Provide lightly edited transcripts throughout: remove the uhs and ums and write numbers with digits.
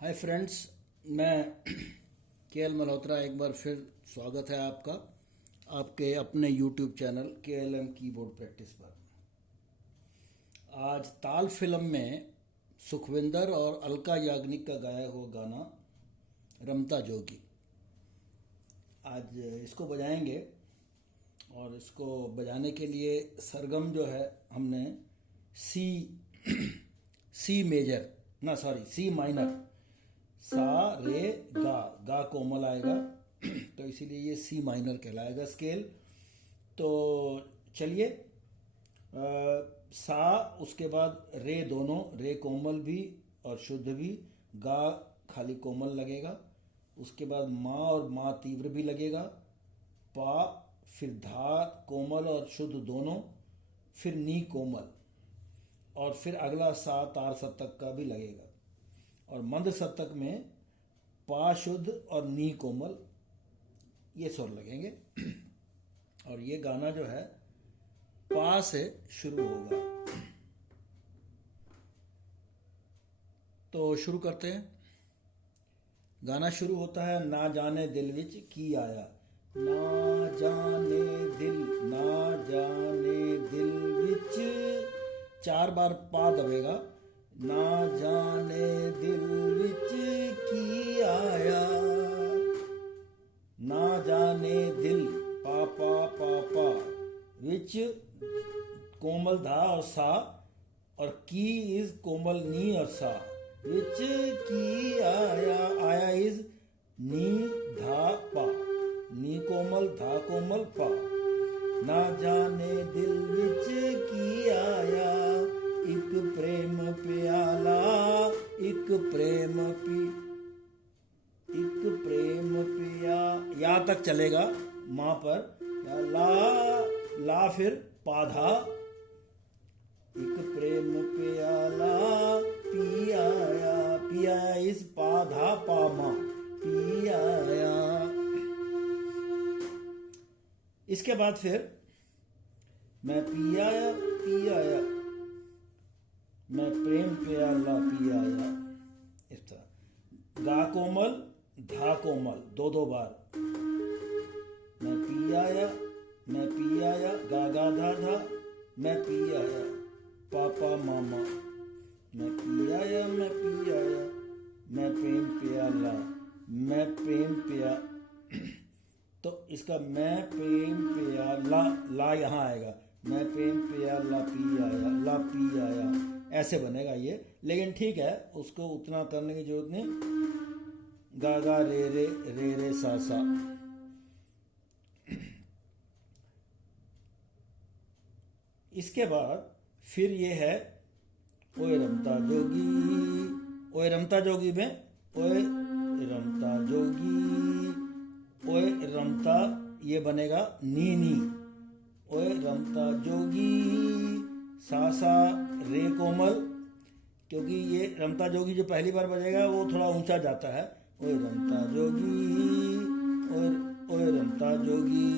Hi friends, मैं के L Malhotra एक बार फिर स्वागत है आपका आपके अपने यूट्यूब चैनल के एल एम कीबोर्ड प्रैक्टिस पर। आज ताल फिल्म में सुखविंदर और अलका याग्निक का गाया हुआ गाना रमता जोगी, आज इसको बजाएंगे। और इसको बजाने के लिए सरगम जो है हमने सी सी मेजर ना सॉरी सी माइनर, सा रे गा, गा कोमल आएगा तो इसीलिए ये सी माइनर कहलाएगा स्केल। तो चलिए, सा उसके बाद रे, दोनों रे कोमल भी और शुद्ध भी, गा खाली कोमल लगेगा, उसके बाद माँ और माँ तीव्र भी लगेगा, पा, फिर धा कोमल और शुद्ध दोनों, फिर नी कोमल, और फिर अगला सा तार सप्तक का भी लगेगा। और मंद सप्तक में पा शुद्ध और नी कोमल ये स्वर लगेंगे। और ये गाना जो है पा से शुरू होगा। तो शुरू करते हैं। गाना शुरू होता है ना जाने दिल विच की आया, ना जाने दिल, ना जाने दिल विच, 4 बार पा दबेगा, ना जाने दिल विच की आया, ना जाने दिल, पा पा पा पा, विच कोमल धा और सा, और की इज कोमल नी और सा, विच की आया, आया इज नी धा पा, नी कोमल धा कोमल पा, ना जाने दिल विच की आया, एक प्रेम प्याला, एक प्रेम पी, एक प्रेम पिया, यहाँ तक चलेगा माँ पर। ला, ला फिर पाधा, एक प्रेम प्याला पियाया, पियाया इस पाधा पामा, पियाया। इसके बाद फिर मैं पियाया पियाया, मैं प्रेम प्याला पियाया, इस तरह। गा कोमल धा कोमल, 2 बार। मैं पियाया, मैं पियाया, गा गा धा धा, मैं पियाया, पापा मामा, मैं पियाया, मैं पियाया, मैं प्रेम प्याला, मैं प्रेम प्या। तो इसका मैं प्रेम प्याला, ला यहाँ आएगा, मैं प्रेम प्याला पी आया, ला पी आया, ऐसे बनेगा ये। लेकिन ठीक है, उसको उतना करने की जरूरत नहीं। गा गा रे रे, रे रे सा सा। इसके बाद फिर ये है ओए रमता जोगी, ओए रमता जोगी में ओए रमता जोगी, ओए रमता ये बनेगा नी नी, ओए रमता जोगी, सा सा रे कोमल, क्योंकि ये रमता जोगी जो पहली बार बजेगा वो थोड़ा ऊंचा जाता है। ओए रमता जोगी, ओए ओए रमता जोगी,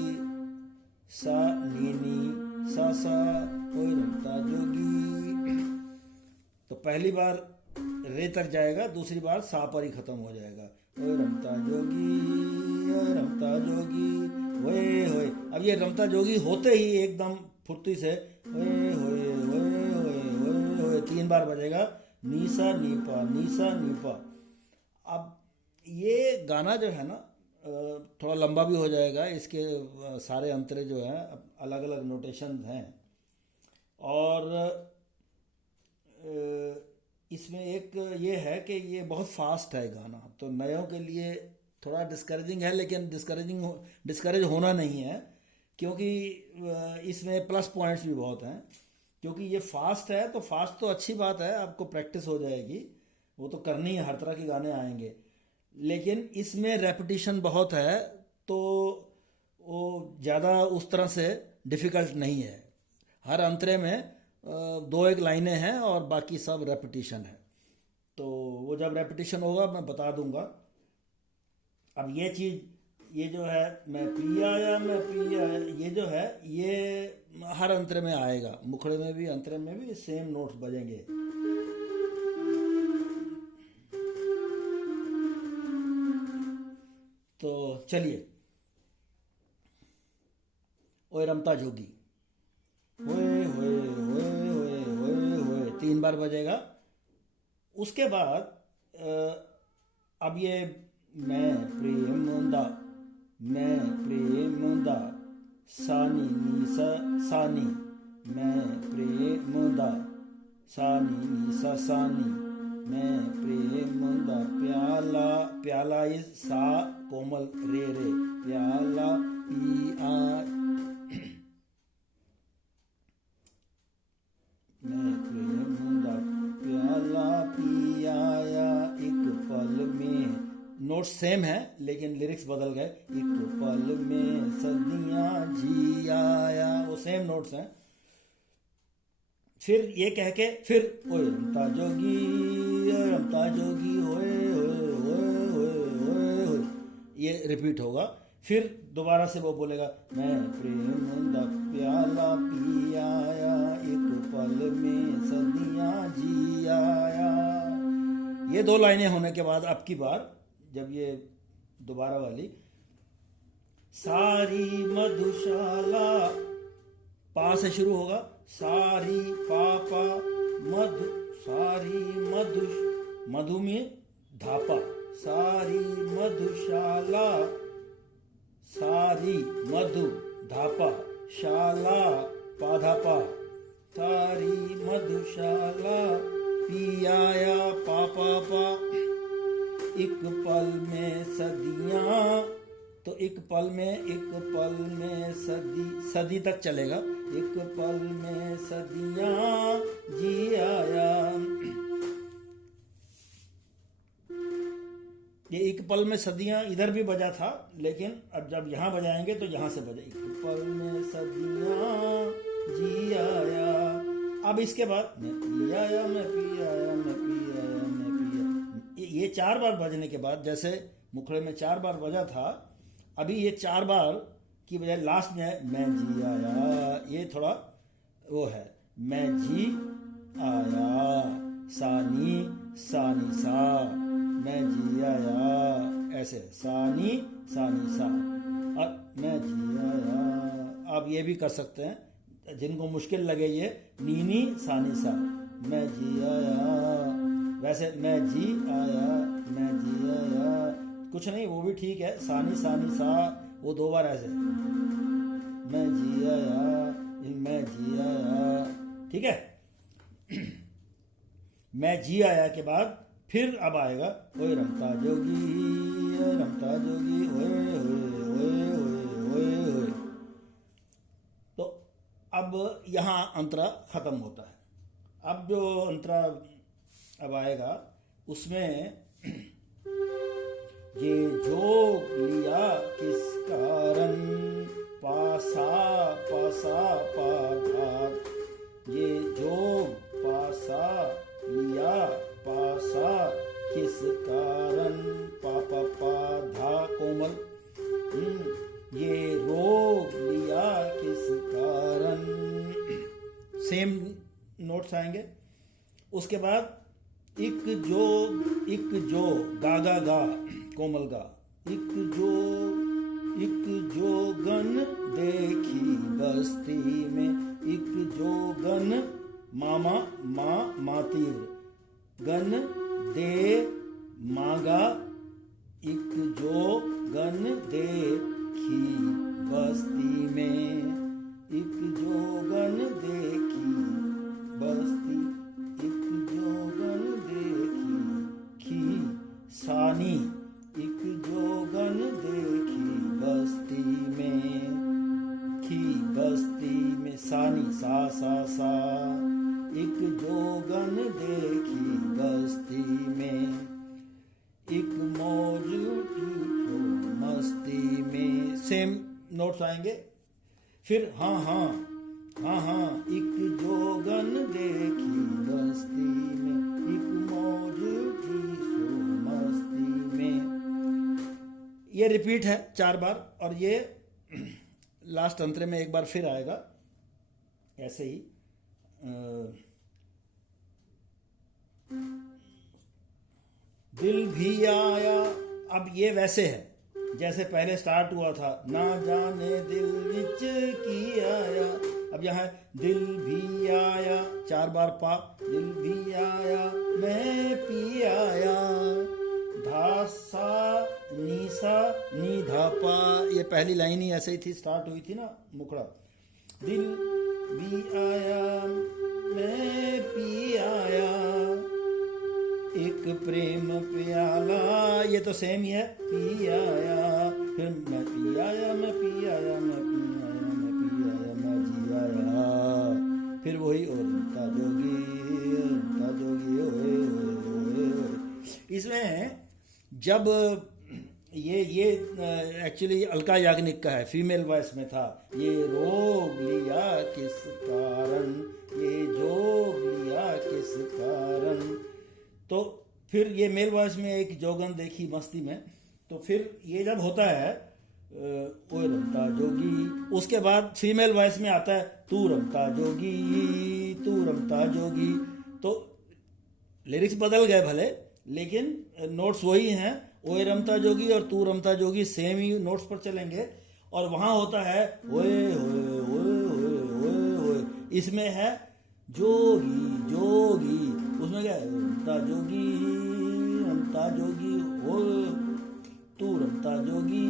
सा नी नी, सा सा, ओए रमता जोगी। तो पहली बार रे तक जाएगा, दूसरी बार सा पर ही खत्म हो जाएगा। ओए रमता जोगी, ओए रमता जोगी, ओए होए। अब ये रमता जोगी होते ही एकदम फुर्ती से ओए होए ओए होए ओए होए 3 बार बजेगा, नीसा नीपा, नीसा नीपा। अब ये गाना जो है ना थोड़ा लंबा भी हो जाएगा, इसके सारे अंतरे जो हैं अलग अलग नोटेशन हैं। और इसमें एक ये है कि ये बहुत फास्ट है गाना, तो नयों के लिए थोड़ा डिस्करेजिंग है, लेकिन डिस्करेज होना नहीं है, क्योंकि इसमें प्लस पॉइंट्स भी बहुत हैं। क्योंकि ये फास्ट है, तो फास्ट तो अच्छी बात है, आपको प्रैक्टिस हो जाएगी, वो तो करनी है, हर तरह के गाने आएंगे। लेकिन इसमें रेपिटिशन बहुत है, तो वो ज़्यादा उस तरह से डिफ़िकल्ट नहीं है। हर अंतरे में 2-1 लाइनें हैं और बाकी सब रेपिटिशन है। तो वो जब रेपिटिशन होगा मैं बता दूंगा। अब ये चीज़, ये जो है मैं पियाया, मैं पियाया, ये जो है ये हर अंतरे में आएगा, मुखड़े में भी अंतरे में भी सेम नोट्स बजेंगे। तो चलिए, ओए रमता जोगी, होए होए होए होए होए होए, 3 बार बजेगा। उसके बाद अब ये मैं प्रेमुंदा, मैं प्रेमुंदा, सानी नी सा सानी, मैं प्रेमुंदा, सानी नी सा सानी, मैं प्रेमुंदा, प्याला, प्याला इज सा कोमल रे रे, प्याला पी आ, मैं प्रेमुंदा, प्याला पी आया एक पल में। नोट सेम है लेकिन लिरिक्स बदल गए। एक पल में सदियां जी आया, वो सेम नोट्स हैं। फिर ये कह के फिर ओए रमता जोगी, ओए रमता जोगी, होए होए होए होए होए होए, ये रिपीट होगा। फिर दोबारा से वो बोलेगा, मैं प्रेमुंदा, प्याला पी आया एक पल में सदियां जी आया। ये 2 लाइनें होने के बाद अब की बार जब ये दोबारा वाली, सारी मधुशाला, पा से शुरू होगा, सारी पापा मधु, सारी मधु, मधु में धापा, सारी मधुशाला, सारी मधु धापा, शाला पाधापा, सारी मधुशाला पी आया पापा पा, एक पल में सदियां, तो एक पल में सदी, सदी तक चलेगा। एक पल में सदियां जी आया, ये एक पल में सदियां इधर भी बजा था, लेकिन अब जब यहाँ बजाएंगे तो यहाँ से बजा, एक पल में सदियां जी आया। अब इसके बाद मैं पी आया, मैं पी आया, मैं पी आया, मैं पी आया, ये 4 बार बजने के बाद, जैसे मुखड़े में 4 बार बजा था, अभी ये 4 बार की बजाय लास्ट में मैं जी आया, ये थोड़ा वो है, मैं जी आया, सानी सानी सा, मैं जी आया, ऐसे सानी सानी सा, और मैं जी आया। आप ये भी कर सकते हैं, जिनको मुश्किल लगे ये नीनी सानी सा, मैं जी आया, वैसे मैं जी आया, मैं जी आया, कुछ नहीं, वो भी ठीक है, सानी सानी सा, वो 2 बार ऐसे, मैं जी आया, मैं जी आया, ठीक है। मैं जी आया के बाद फिर अब आएगा, ओए रमता जोगी, ओए रमता जोगी, ओए ओए ओए ओए ओए ओए। तो अब यहाँ अंतरा खत्म होता है। अब जो अंतरा अब आएगा उसमें, ये जोग लिया किस कारण, पासा पासा पाधा, ये जोग पासा लिया पासा किस कारण, पापा पाधा कोमल, ये रोग लिया किस कारण, सेम नोट्स आएंगे। उसके बाद इक जो गा गा गा कोमल गा, इक जो गन देखी बस्ती में, इक जो गन मामा माँ तीव्र, गन दे मांगा, इक जो गन देखी बस्ती में, इक जो गन देखी बस्ती, इक जो गन देखी सानी, इक जो गन देखी बस्ती में, खी बस्ती में, सानी सा सा सा, इक जो गन देखी बस्ती में, एक मौज उठी तो मस्ती में, सेम नोट्स आएंगे। फिर हाँ हाँ हाँ हाँ, एक जोगन देखी बस्ती में, एक मौज उठी सो मस्ती में। ये रिपीट है 4 बार, और ये लास्ट अंतरे में एक बार फिर आएगा ऐसे ही। दिल भी आया, अब ये वैसे है, जैसे पहले स्टार्ट हुआ था, ना जाने दिल विच की आया, अब यहाँ दिल भी आया, 4 बार पा, दिल भी आया मैं पी आया, धा सा नी धा पा, ये पहली लाइन ही ऐसे ही थी, स्टार्ट हुई थी ना मुखड़ा, दिल भी आया मैं पी आया, एक प्रेम प्याला, ये तो सेम ही है, पी आया, फिर मैं पी आया मैं पी आया मैं पी आया मैं पी आया मैं जी आया, फिर वही और जोगी ओए ओए ओए ओए। इसमें जब ये एक्चुअली अलका याग्निक का है, फीमेल वॉइस में था, ये रोग लिया किस कारण, ये जोग लिया किस कारण, तो फिर ये मेल वॉइस में एक जोगन देखी मस्ती में, तो फिर ये जब होता है ओए रमता जोगी, उसके बाद फीमेल वॉइस में आता है तू रमता जोगी तू रमता जोगी, तो लिरिक्स बदल गए भले, लेकिन नोट्स वही हैं, ओए रमता जोगी और तू रमता जोगी सेम ही नोट्स पर चलेंगे, और वहाँ होता है ओए ओए ओए ओए ओए ओए, इसमें है जोगी जोगी, उसमें क्या है रमता जोगी ओ तू रमता जोगी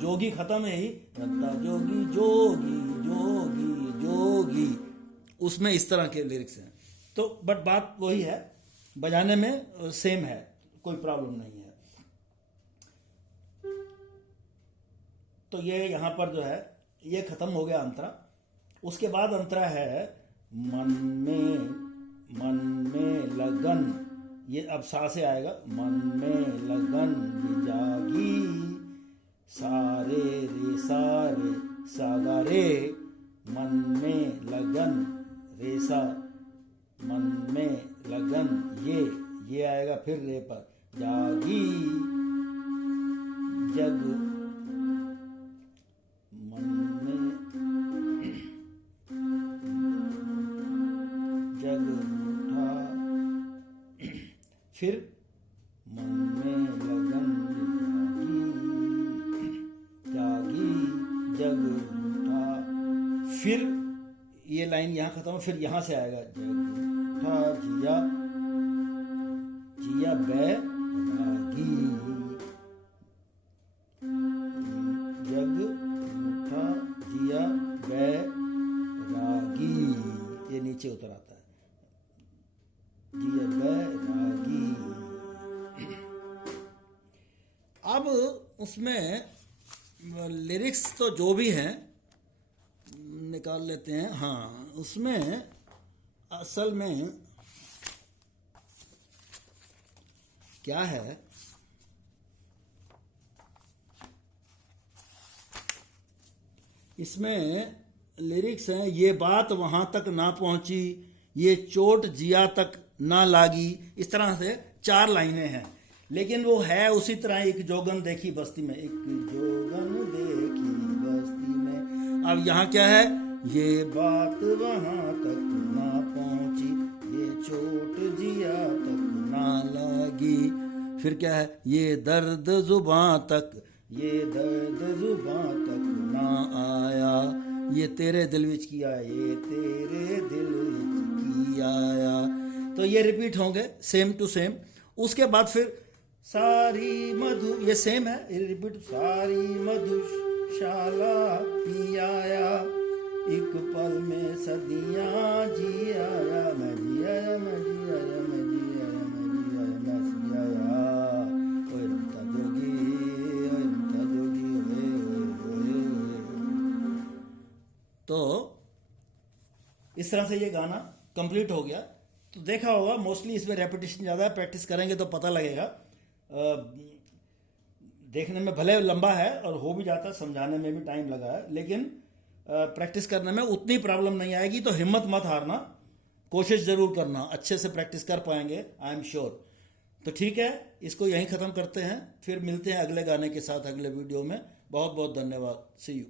जोगी खत्म है ही, रमता जोगी जोगी जोगी जोगी, उसमें इस तरह के लिरिक्स हैं। तो बट बात वही है, बजाने में सेम है, कोई प्रॉब्लम नहीं है। तो ये यहाँ पर जो है ये खत्म हो गया अंतरा। उसके बाद अंतरा है मन में लगन, ये अब सा से आएगा, मन में लगन ये जागी, सारे रे सारे सागा रे, मन में लगन रे सा, मन में लगन ये आएगा फिर रे पर, जागी जग मन में जग उठा, फिर मन में लगन जागी जग उठा, फिर ये लाइन यहाँ खत्म, फिर यहाँ से आएगा जग उठा जिया जिया बैरागी, जग उठा जिया बैरागी, ये नीचे उतर आता है, जिया बैरागी। अब उसमें लिरिक्स तो जो भी हैं निकाल लेते हैं। हाँ, उसमें असल में क्या है, इसमें लिरिक्स हैं, ये बात वहां तक ना पहुंची, ये चोट जिया तक ना लागी, इस तरह से 4 लाइनें हैं, लेकिन वो है उसी तरह एक जोगन देखी बस्ती में, एक जोगन देखी बस्ती में। अब यहाँ क्या है, ये बात वहां तक ना पहुंची, ये चोट जिया तक ना लगी, फिर क्या है, ये दर्द जुबां तक, ये दर्द जुबां तक ना आया, ये तेरे दिल विच की आया, ये तेरे दिल विच की आया। तो ये रिपीट होंगे सेम टू सेम। उसके बाद फिर सारी मधु, ये सेम है, ये रिपीट, सारी मधुशाला पी आया, एक पल में सदियां जी आया, मैं जी आया मैं जी आया मैं जी आया मैं जी आया मैं जी आया, ओए रमता जोगी ओए रमता जोगी ओए ओए ओए ओए। तो इस तरह से ये गाना कंप्लीट हो गया। तो देखा होगा मोस्टली इसमें रेपिटेशन ज़्यादा है, प्रैक्टिस करेंगे तो पता लगेगा। देखने में भले लंबा है और हो भी जाता, समझाने में भी टाइम लगा है, लेकिन प्रैक्टिस करने में उतनी प्रॉब्लम नहीं आएगी। तो हिम्मत मत हारना, कोशिश ज़रूर करना, अच्छे से प्रैक्टिस कर पाएंगे, आई एम श्योर। तो ठीक है, इसको यहीं ख़त्म करते हैं, फिर मिलते हैं अगले गाने के साथ अगले वीडियो में। बहुत बहुत धन्यवाद, सी यू।